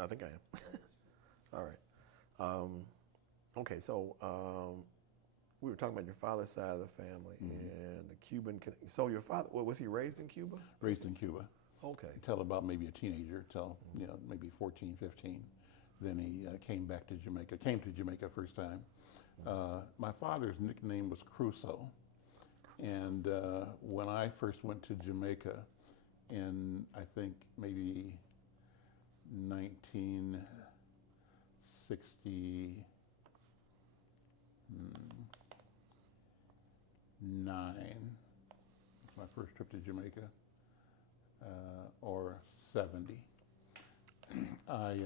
I think I am. All right. Okay, so we were talking about your father's side of the family and the Cuban. So your father, was he raised in Cuba? Raised in Cuba. Okay. Until about maybe a teenager, till maybe 14, 15. Then he came back to Jamaica. Came to Jamaica first time. My father's nickname was Crusoe, and when I first went to Jamaica, in I think maybe 1969, my first trip to Jamaica, or 70. I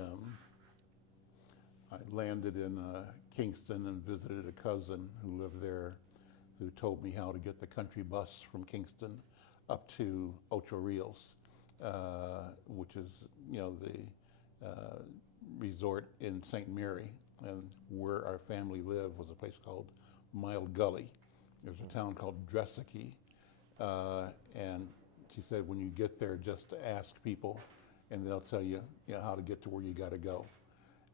landed in Kingston and visited a cousin who lived there, who told me how to get the country bus from Kingston up to Ocho Rios, which is the resort in St. Mary, and where our family lived was a place called Mile Gully. There's a town called Dressake, and she said when you get there, just ask people, and they'll tell you, how to get to where you got to go.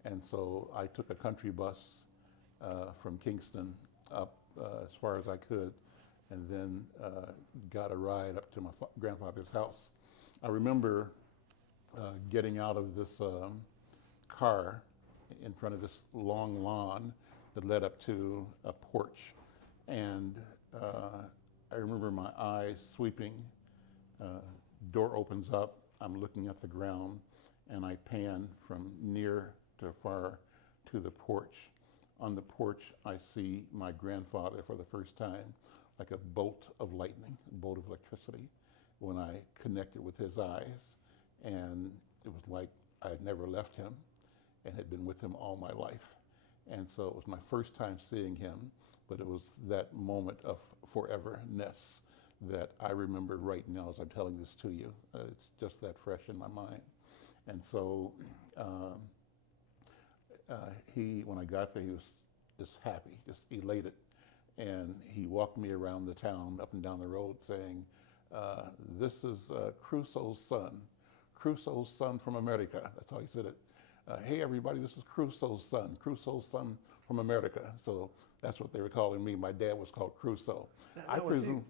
And so I took a country bus from Kingston up as far as I could, and then got a ride up to my grandfather's house. I remember getting out of this car in front of this long lawn that led up to a porch, and I remember my eyes sweeping. Door opens up, I'm looking at the ground, and I pan from near to far to the porch. On the porch, I see my grandfather for the first time, like a bolt of lightning, a bolt of electricity, when I connected with his eyes. And it was like I had never left him and had been with him all my life. And so it was my first time seeing him, but it was that moment of foreverness that I remember right now as I'm telling this to you. It's just that fresh in my mind. And so when I got there, he was just happy, just elated. And he walked me around the town, up and down the road, saying, this is Crusoe's son from America. That's how he said it. Hey, everybody, this is Crusoe's son from America. So that's what they were calling me. My dad was called Crusoe. I presume.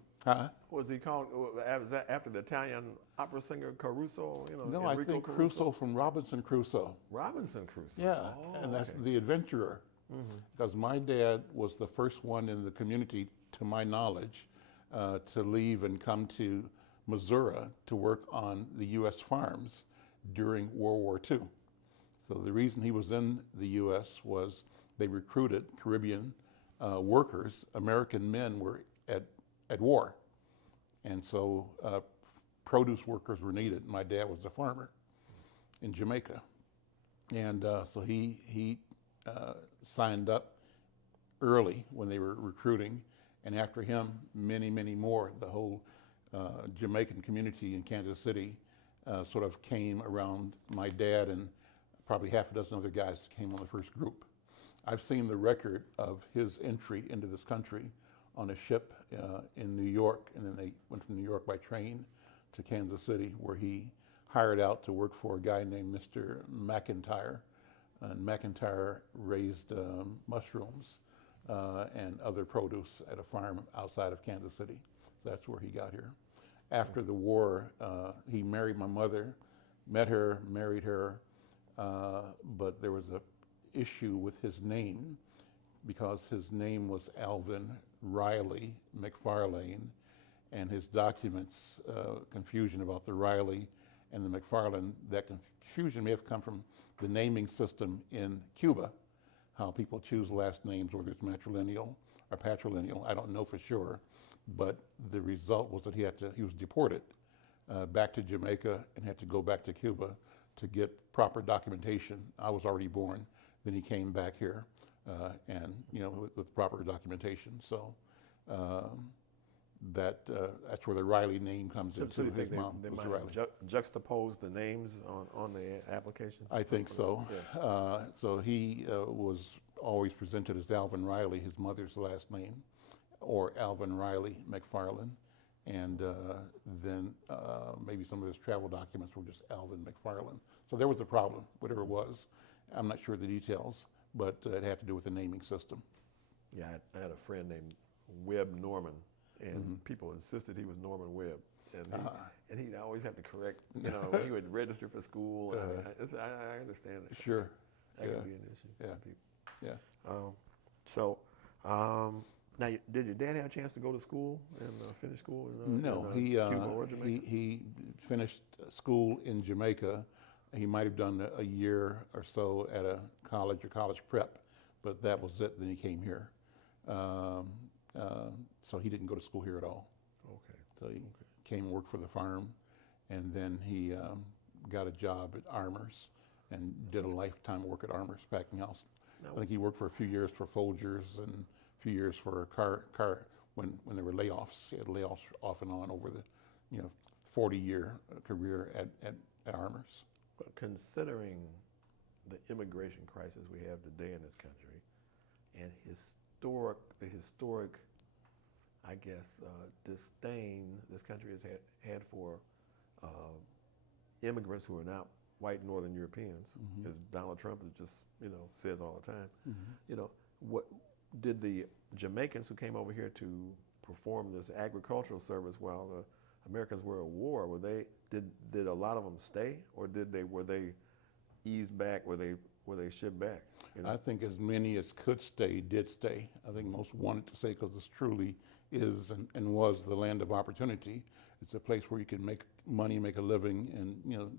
Was he called after the Italian opera singer Caruso? No, I think Crusoe from Robinson Crusoe. Robinson Crusoe. Yeah, and that's the adventurer. Because my dad was the first one in the community, to my knowledge, to leave and come to Missouri to work on the U.S. farms during World War II. So the reason he was in the U.S. was they recruited Caribbean workers. American men were at war. And so produce workers were needed. My dad was a farmer in Jamaica. And so he signed up early when they were recruiting. And after him, many, many more. The whole Jamaican community in Kansas City sort of came around my dad, and probably half a dozen other guys came on the first group. I've seen the record of his entry into this country on a ship in New York, and then they went from New York by train to Kansas City, where he hired out to work for a guy named Mr. McIntyre. And McIntyre raised mushrooms and other produce at a farm outside of Kansas City. So that's where he got here. After the war, he married my mother, met her, married her, but there was an issue with his name, because his name was Alvin Riley McFarlane, and his documents, confusion about the Riley and the McFarlane. That confusion may have come from the naming system in Cuba, how people choose last names, whether it's matrilineal or patrilineal. I don't know for sure, but the result was that he was deported back to Jamaica and had to go back to Cuba to get proper documentation. I was already born. Then he came back here, and with proper documentation. So that's where the Riley name comes in. So you think they might have juxtaposed the names on the application? I think so. Yeah. So he was always presented as Alvin Riley, his mother's last name, or Alvin Riley McFarlane. and then maybe some of his travel documents were just Alvin McFarlane. So there was a problem, whatever it was. I'm not sure of the details, but it had to do with the naming system. Yeah, I had a friend named Webb Norman, and people insisted he was Norman Webb. And he'd always have to correct, when he would register for school. I understand that. Sure. That could be an issue for people. Yeah. Now, did your dad have a chance to go to school and finish school? No, Cuba or Jamaica? he finished school in Jamaica. He might have done a year or so at a college or college prep, but that was it. Then he came here. So he didn't go to school here at all. Okay. So he came and worked for the farm, and then he got a job at Armour's and did a lifetime work at Armour's packing house. Now, I think he worked for a few years for Folgers and a few years for a car when there were layoffs. He had layoffs off and on over the 40-year career at Armour's. but considering the immigration crisis we have today in this country, and the historic, I guess, disdain this country has had for immigrants who are not white Northern Europeans, as Donald Trump just says all the time. What did the Jamaicans who came over here to perform this agricultural service while the Americans were at war? Did a lot of them stay, or were they eased back? Were they shipped back? I think as many as could stay did stay. I think most wanted to stay because this truly is and was the land of opportunity. It's a place where you can make money, make a living, and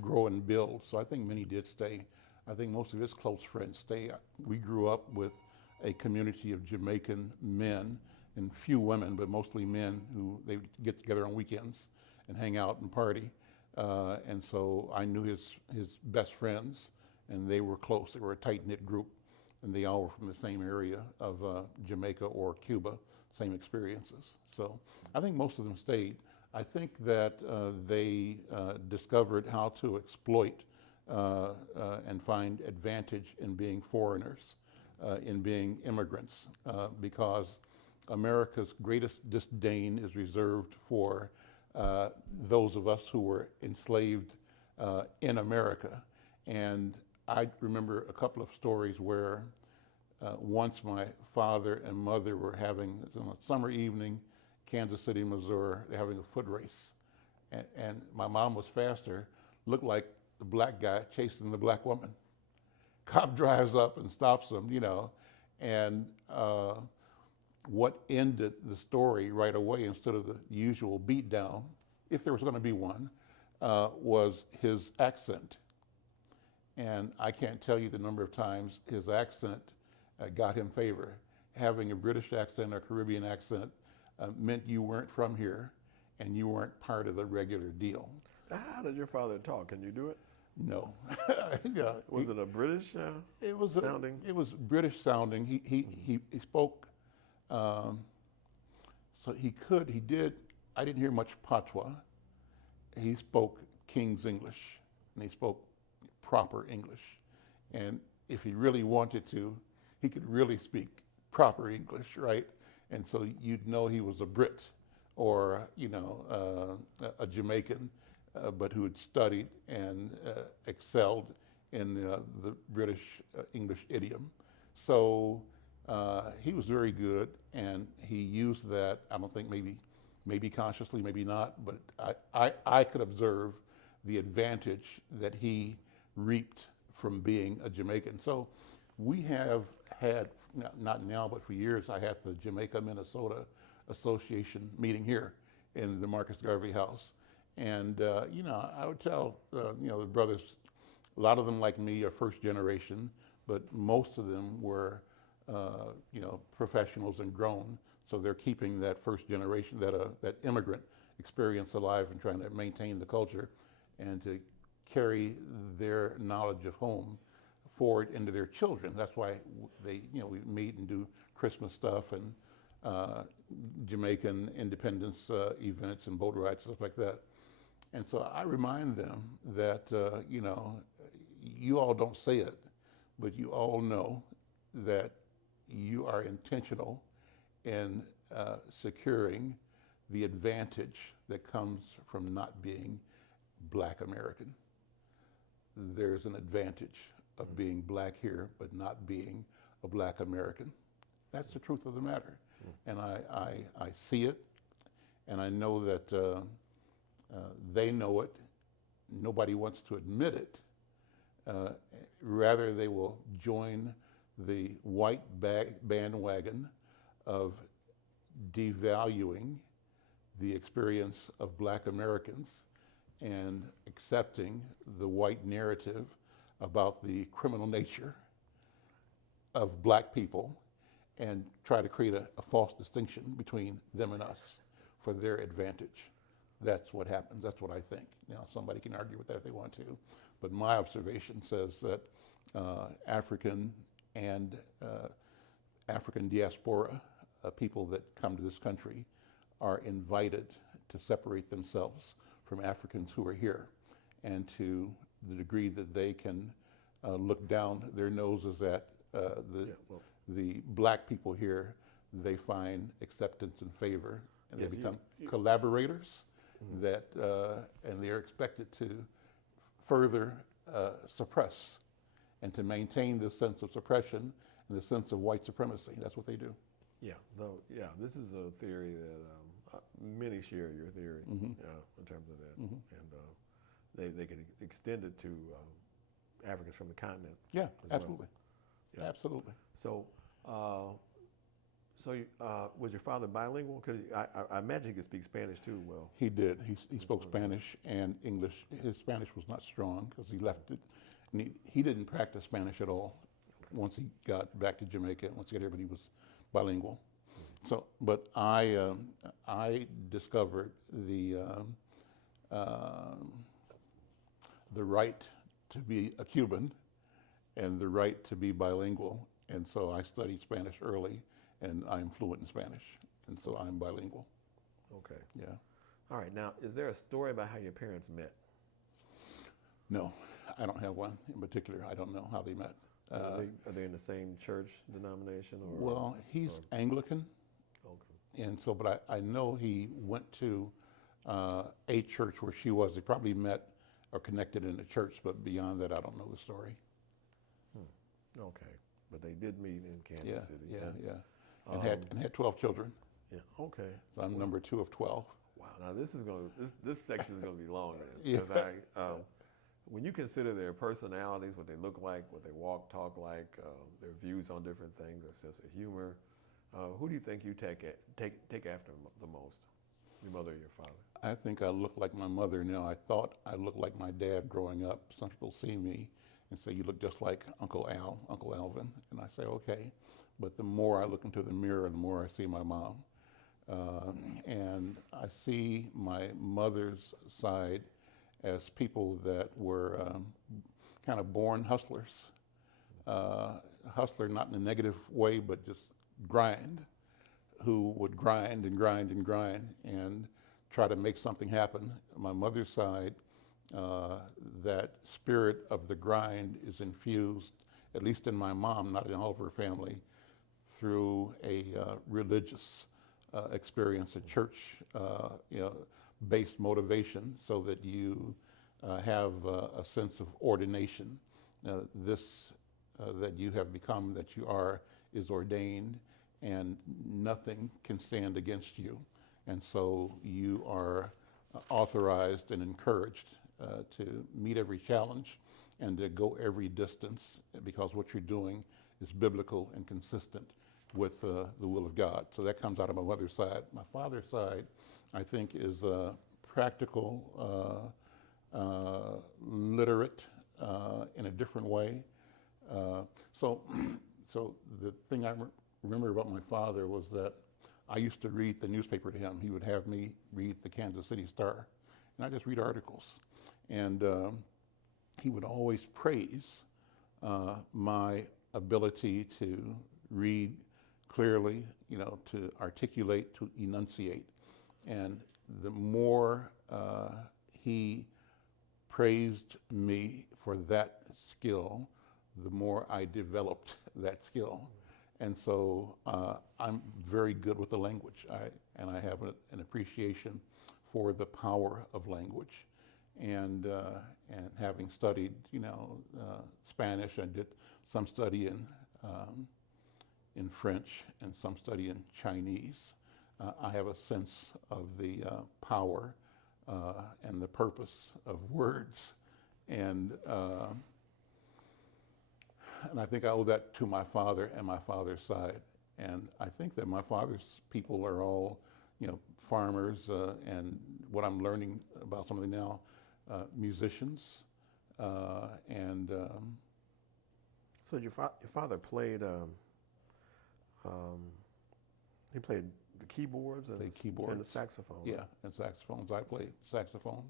grow and build. So I think many did stay. I think most of his close friends stay. We grew up with a community of Jamaican men and few women, but mostly men who they get together on weekends and hang out and party. And so I knew his best friends, and they were close. They were a tight-knit group, and they all were from the same area of Jamaica or Cuba, same experiences. So I think most of them stayed. I think that they discovered how to exploit and find advantage in being foreigners, in being immigrants, because America's greatest disdain is reserved for those of us who were enslaved in America. And I remember a couple of stories where once my father and mother were having, on a summer evening, Kansas City, Missouri, they're having a foot race. And my mom was faster, looked like the black guy chasing the black woman. Cop drives up and stops them, and what ended the story right away, instead of the usual beatdown, if there was going to be one, was his accent. And I can't tell you the number of times his accent got him favor. Having a British accent or Caribbean accent meant you weren't from here and you weren't part of the regular deal. How did your father talk? Can you do it? No. Was it a British sounding? It was British sounding. He spoke, so he did, I didn't hear much patois. He spoke King's English, and he spoke proper English. And if he really wanted to, he could really speak proper English, right? And so you'd know he was a Brit or, a Jamaican, but who had studied and excelled in the British English idiom. So he was very good, and he used that, I don't think maybe consciously, maybe not, but I could observe the advantage that he reaped from being a Jamaican. So we have had, not now, but for years, I had the Jamaica, Minnesota Association meeting here in the Marcus Garvey House. And, I would tell, the brothers, a lot of them like me are first generation, but most of them were, professionals and grown. So they're keeping that first generation, that immigrant experience alive and trying to maintain the culture and to carry their knowledge of home forward into their children. That's why we meet and do Christmas stuff and Jamaican independence events and boat rides, stuff like that. And so I remind them that, you all don't say it, but you all know that you are intentional in securing the advantage that comes from not being Black American. There's an advantage of being Black here, but not being a Black American. That's the truth of the matter. And I see it, and I know that they know it. Nobody wants to admit it. Rather, they will join the white bandwagon of devaluing the experience of Black Americans and accepting the white narrative about the criminal nature of Black people and try to create a false distinction between them and us for their advantage. That's what happens. That's what I think. Now, somebody can argue with that if they want to, but my observation says that African and African diaspora people that come to this country are invited to separate themselves from Africans who are here, and to the degree that they can look down their noses at the Black people here, they find acceptance and favor, and they become collaborators that, and they're expected to further suppress and to maintain this sense of suppression and the sense of white supremacy. That's what they do. Yeah, this is a theory that many share your theory in terms of that, and they can extend it to Africans from the continent. Yeah, absolutely. Well. Yeah. Absolutely. So, was your father bilingual? Because I imagine he could speak Spanish too. Well, he did. He spoke Spanish and English. His Spanish was not strong because he left it, and he didn't practice Spanish at all. Once he got back to Jamaica, once he got here, but he was bilingual. So, but I discovered the right to be a Cuban and the right to be bilingual, and so I studied Spanish early, and I'm fluent in Spanish, and so I'm bilingual. Okay. Yeah. All right. Now, is there a story about how your parents met? No, I don't have one in particular. I don't know how they met. Are they in the same church denomination? Or, well, he's Anglican. Okay. And so, but I know he went to a church where she was. They probably met or connected in a church, but beyond that, I don't know the story. Okay. But they did meet in Kansas City. Yeah. And had 12 children. Yeah. Okay. So I'm number 2 of 12. Wow. Now this section is going to be long. Because when you consider their personalities, what they look like, what they walk, talk like, their views on different things, their sense of humor, who do you think you take after the most? Your mother or your father? I think I look like my mother now. I thought I looked like my dad growing up. Some people see me and say, you look just like Uncle Al, Uncle Alvin. And I say, okay. But the more I look into the mirror, the more I see my mom. And I see my mother's side as people that were kind of born hustlers. Hustler not in a negative way, but just grind, who would grind and grind and grind and try to make something happen. My mother's side, that spirit of the grind is infused, at least in my mom, not in all of her family, through a religious experience, a church based motivation, so that you have a sense of ordination. This that you have become, that you are, is ordained, and nothing can stand against you. And so you are authorized and encouraged to meet every challenge and to go every distance, because what you're doing is biblical and consistent with the will of God. So that comes out of my mother's side. My father's side, I think, is practical, literate in a different way. So the thing I remember about my father was that I used to read the newspaper to him. He would have me read the Kansas City Star, and I just read articles. And he would always praise my ability to read clearly, to articulate, to enunciate. And the more he praised me for that skill, the more I developed that skill. And so I'm very good with the language, and I have an appreciation for the power of language. And having studied, Spanish, I did some study in French and some study in Chinese. I have a sense of the power and the purpose of words, and I think I owe that to my father and my father's side. And I think that my father's people are all, farmers, and what I'm learning about some of them now, musicians, and. So your father played. He played the keyboards and the saxophone. Yeah, and saxophones. I play saxophone.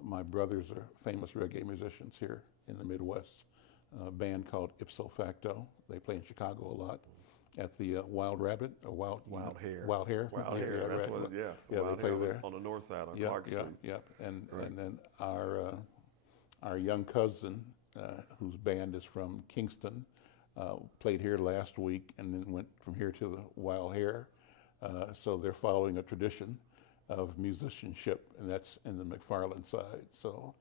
My brothers are famous reggae musicians here in the Midwest. A band called Ipso Facto. They play in Chicago a lot at the Wild Rabbit or Wild Hare. Wild Hare. Wild Hare. Yeah, That's right. what. Yeah. Yeah, Wild they play Hare there on the north side on Yep, Clark Street. Yep. And Right. and then our young cousin, whose band is from Kingston, played here last week and then went from here to the Wild Hare. So they're following a tradition of musicianship, and that's in the McFarlane side. So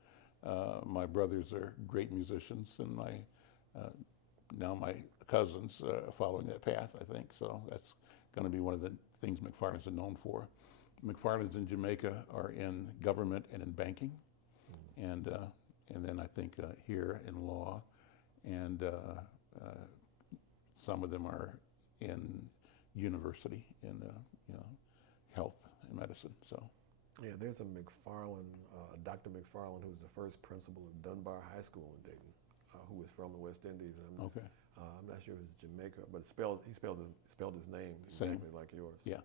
my brothers are great musicians, and now my cousins are following that path, I think. So that's going to be one of the things McFarlane's are known for. McFarlane's in Jamaica are in government and in banking, and then I think here in law, and some of them are in university in health and medicine. So Yeah, there's a McFarlane, Dr. McFarlane, who's the first principal of Dunbar High School in Dayton, who was from the West Indies. And okay, I'm not sure if it's Jamaica, but he spelled his name Same. exactly like yours. yeah.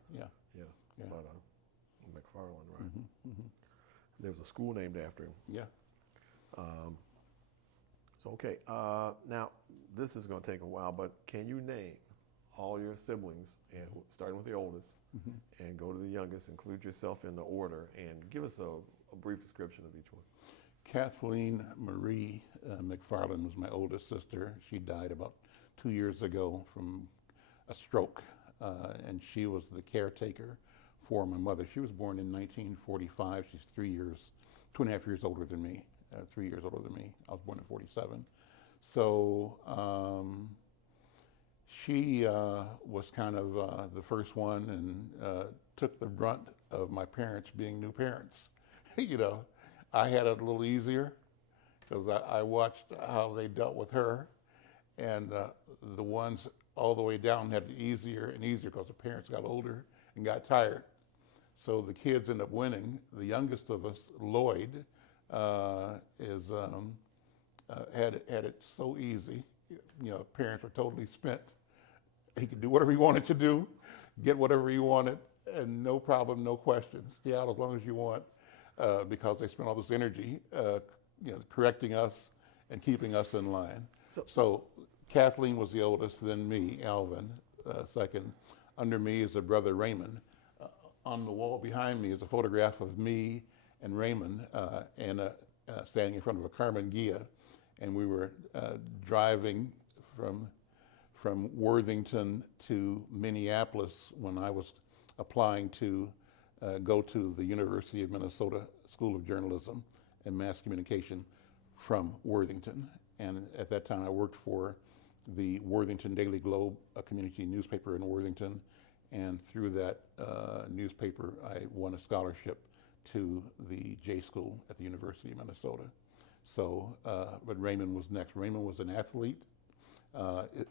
But McFarlane, right? Mm-hmm. There was a school named after him. Yeah. So okay, now this is going to take a while, but can you name all your siblings, and starting with the oldest, and go to the youngest, include yourself in the order, and give us a brief description of each one. Kathleen Marie McFarlane was my oldest sister. She died about 2 years ago from a stroke, and she was the caretaker for my mother. She was born in 1945. She's 2.5 years older than me, 3 years older than me. I was born in 47. So she was kind of the first one, and took the brunt of my parents being new parents. I had it a little easier because I watched how they dealt with her, and the ones all the way down had it easier and easier because the parents got older and got tired. So the kids ended up winning. The youngest of us, Lloyd, had it so easy. Parents were totally spent. He could do whatever he wanted to do, get whatever he wanted, and no problem, no questions. Stay out as long as you want, because they spent all this energy, correcting us and keeping us in line. So Kathleen was the oldest, then me, Alvin, second. Under me is a brother, Raymond. On the wall behind me is a photograph of me and Raymond standing in front of a Carmen Ghia, and we were driving from Worthington to Minneapolis when I was applying to go to the University of Minnesota School of Journalism and Mass Communication from Worthington. And at that time I worked for the Worthington Daily Globe, a community newspaper in Worthington, and through that newspaper I won a scholarship to the J School at the University of Minnesota. So, but Raymond was next. Raymond was an athlete,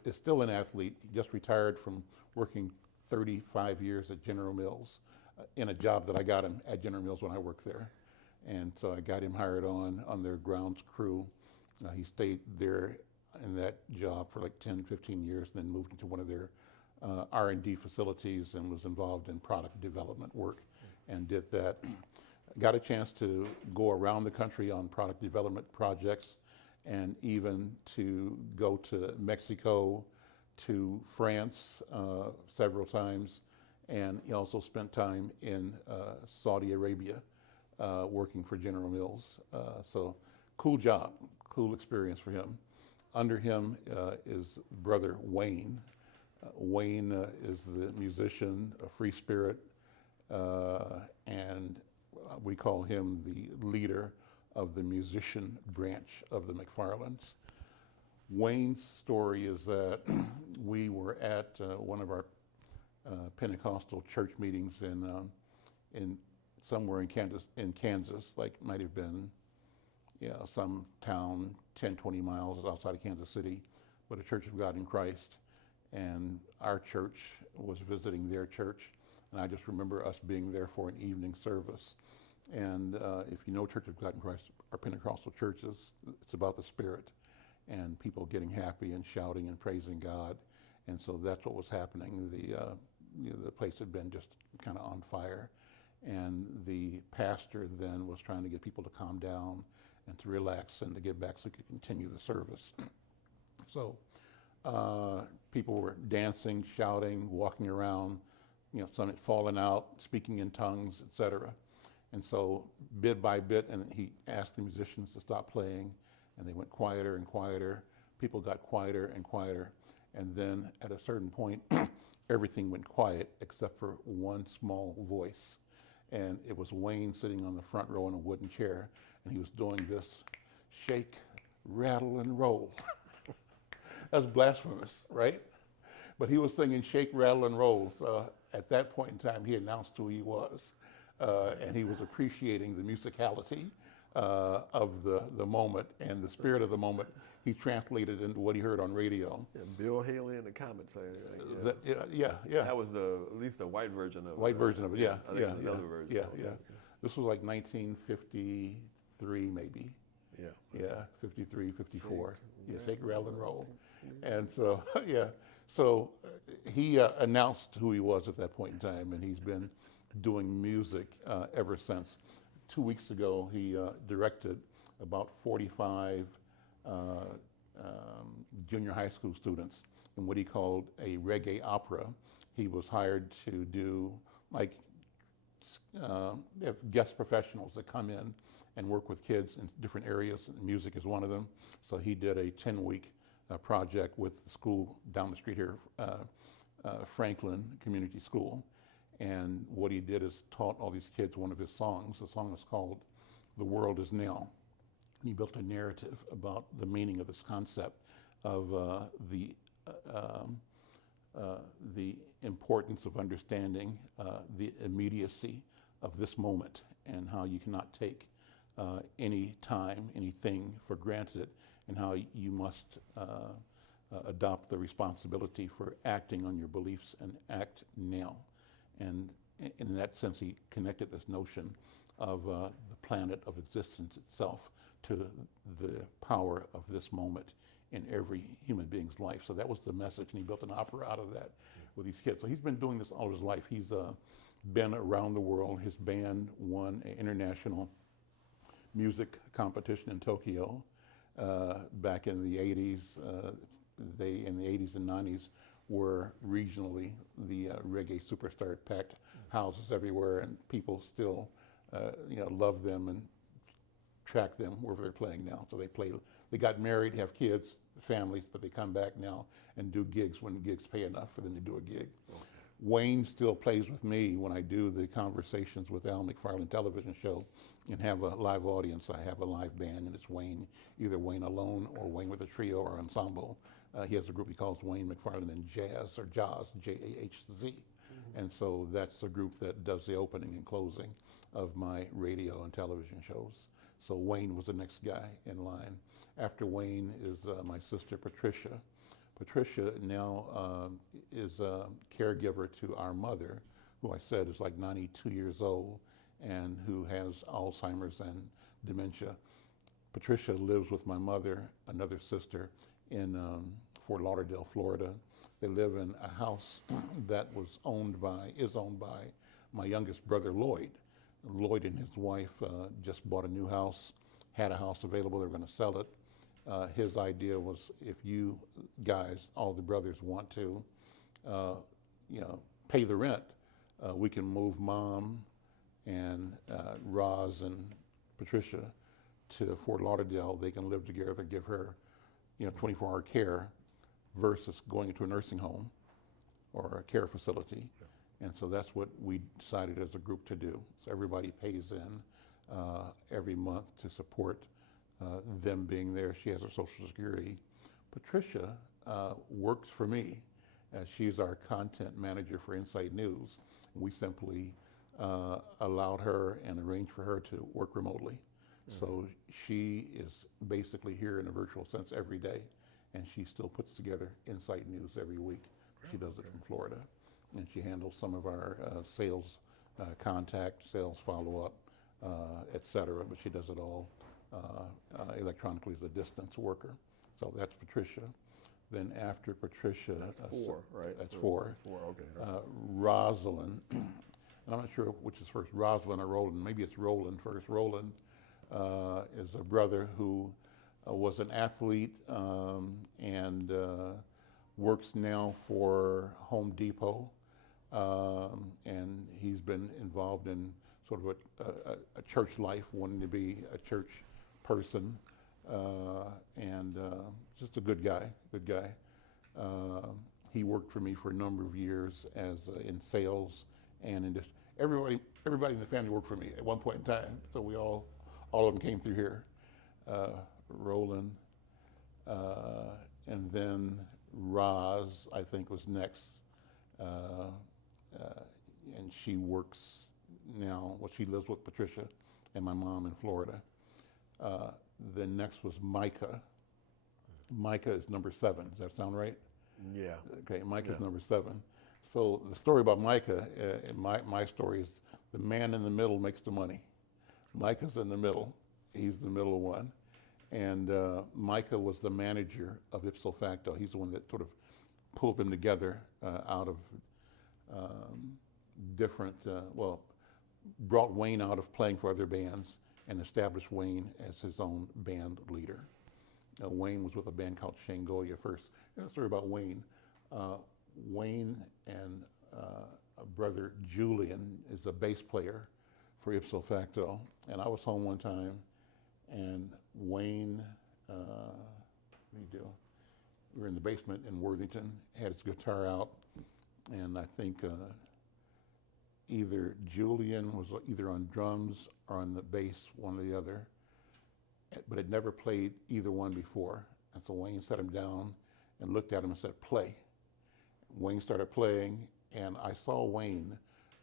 is still an athlete. He just retired from working 35 years at General Mills in a job that I got him at General Mills when I worked there. And so I got him hired on their grounds crew. He stayed there in that job for like 10, 15 years, then moved into one of their R&D facilities and was involved in product development work and did that. Got a chance to go around the country on product development projects, and even to go to Mexico, to France several times, and he also spent time in Saudi Arabia working for General Mills. So cool job, cool experience for him. Under him is brother Wayne. Wayne is the musician, a free spirit, and we call him the leader of the musician branch of the McFarlanes. Wayne's story is that we were at one of our Pentecostal church meetings in somewhere in Kansas, like might have been some town 10, 20 miles outside of Kansas City, but a Church of God in Christ. And our church was visiting their church, and I just remember us being there for an evening service. And if you know Church of God in Christ, our Pentecostal churches, it's about the Spirit and people getting happy and shouting and praising God. And so that's what was happening. The place had been just kind of on fire. And the pastor then was trying to get people to calm down and to relax and to get back so he could continue the service. So people were dancing, shouting, walking around, some had fallen out, speaking in tongues, etc. And so bit by bit, and he asked the musicians to stop playing, and they went quieter and quieter. People got quieter and quieter. And then at a certain point, everything went quiet except for one small voice. And it was Wayne sitting on the front row in a wooden chair, and he was doing this shake, rattle, and roll. That's blasphemous, right? But he was singing shake, rattle, and roll. So at that point in time, he announced who he was. And he was appreciating the musicality of the moment and the spirit of the moment. He translated into what he heard on radio. Yeah, Bill Haley in the comments. Yeah. That was at least the white version of it. White version of it, yeah. I think the other version. Yeah. This was like 1953, maybe. Yeah, 53, 54. Shake, rattle, and roll. And so, So he announced who he was at that point in time, and he's been doing music ever since. 2 weeks ago, he directed about 45 junior high school students in what he called a reggae opera. He was hired to do they have guest professionals that come in and work with kids in different areas, and music is one of them. So he did a 10-week project with the school down the street here, Franklin Community School. And what he did is taught all these kids one of his songs. The song is called "The World Is Now." And he built a narrative about the meaning of this concept of the importance of understanding the immediacy of this moment and how you cannot take any time, anything for granted, and how you must adopt the responsibility for acting on your beliefs and act now. And in that sense, he connected this notion of the planet of existence itself to the power of this moment in every human being's life. So that was the message, and he built an opera out of that with these kids. So he's been doing this all his life. He's been around the world. His band won an international music competition in Tokyo back in the 80s. They, in the 80s and 90s, were regionally the reggae superstar. Packed houses everywhere, and people still love them and track them wherever they're playing now. So they got married, have kids, families, but they come back now and do gigs when gigs pay enough for them to do a gig. Okay. Wayne still plays with me when I do the Conversations with Al McFarlane television show and have a live audience. I have a live band, and it's Wayne, either Wayne alone or Wayne with a trio or ensemble. He has a group he calls Wayne McFarlane and Jazz, or Jazz, J-A-H-Z. Mm-hmm. And so that's the group that does the opening and closing of my radio and television shows. So Wayne was the next guy in line. After Wayne is my sister Patricia. Patricia now is a caregiver to our mother, who I said is like 92 years old and who has Alzheimer's and dementia. Patricia lives with my mother, another sister, in Fort Lauderdale, Florida. They live in a house that is owned by my youngest brother, Lloyd. Lloyd and his wife just bought a new house, had a house available, they were going to sell it. His idea was, if you guys, all the brothers, want to, pay the rent, we can move Mom and Roz and Patricia to Fort Lauderdale. They can live together, give her, 24-hour care, versus going into a nursing home or a care facility. And so that's what we decided as a group to do. So everybody pays in every month to support them being there. She has her Social Security. Patricia works for me. She's our content manager for Insight News. We simply allowed her and arranged for her to work remotely. So she is basically here in a virtual sense every day, and she still puts together Insight News every week. She does it from Florida, and she handles some of our sales contact, sales follow-up, et cetera, but she does it all electronically as a distance worker. So that's Patricia. Then after Patricia, that's four, right? That's four. Four, okay. Rosalind, and I'm not sure which is first, Rosalind or Roland. Maybe it's Roland first. Roland is a brother who was an athlete and works now for Home Depot, and he's been involved in sort of a church life, wanting to be a church person, and just a good guy. He worked for me for a number of years as in sales and in just everybody in the family worked for me at one point in time. So we all of them came through here. Roland, and then Roz, I think, was next, and she works now. Well, she lives with Patricia and my mom in Florida. Then next was Micah. Micah is number 7. Does that sound right? Yeah. Okay, Micah's number 7. So the story about Micah, my story is the man in the middle makes the money. Micah's in the middle. He's the middle one. And Micah was the manager of Ipso Facto. He's the one that sort of pulled them together out of different, brought Wayne out of playing for other bands and established Wayne as his own band leader. Wayne was with a band called Shangolia first. And the story about Wayne, Wayne and brother Julian is a bass player for Ipso Facto. And I was home one time, and Wayne, what do you do? We were in the basement in Worthington, had his guitar out, and I think either Julian was either on drums or on the bass, one or the other, but had never played either one before. And so Wayne sat him down and looked at him and said, "Play." Wayne started playing, and I saw Wayne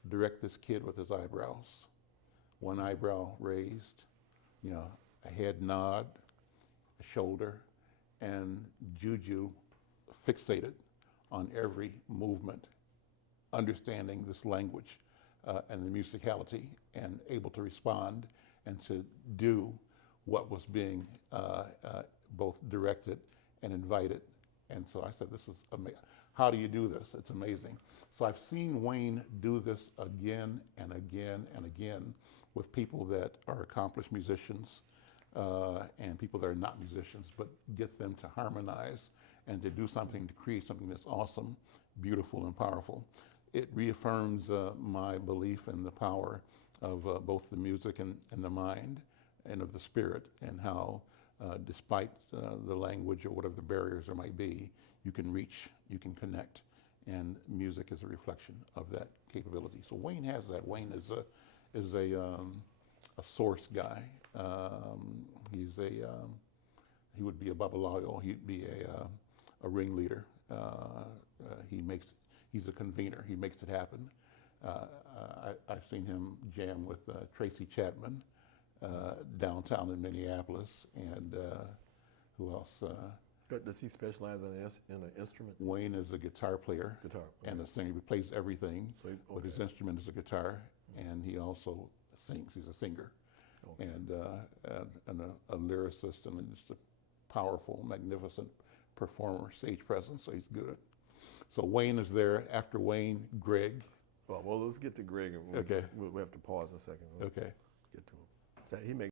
direct this kid with his eyebrows. One eyebrow raised, a head nod, a shoulder, and Juju fixated on every movement, understanding this language and the musicality, and able to respond and to do what was being both directed and invited. And so I said, this is amazing. How do you do this? It's amazing. So I've seen Wayne do this again and again and again with people that are accomplished musicians and people that are not musicians, but get them to harmonize and to do something, to create something that's awesome, beautiful, and powerful. It reaffirms my belief in the power of both the music and the mind and of the spirit, and how despite the language or whatever the barriers there might be, you can reach, you can connect, and music is a reflection of that capability. So Wayne has that. Wayne is a source guy. He would be a babalayo. He'd be a ringleader. He's a convener. He makes it happen. I've seen him jam with Tracy Chapman downtown in Minneapolis, and who else? Does he specialize in an instrument? Wayne is a guitar player and a singer. He plays everything, but his instrument is a guitar, and he also sings. He's a singer, and a lyricist, and just a powerful, magnificent performer, stage presence. So he's good. So Wayne is there. After Wayne, Greg. Well, let's get to Greg. And Okay. We'll have to pause a second. Okay. Get to him. So he makes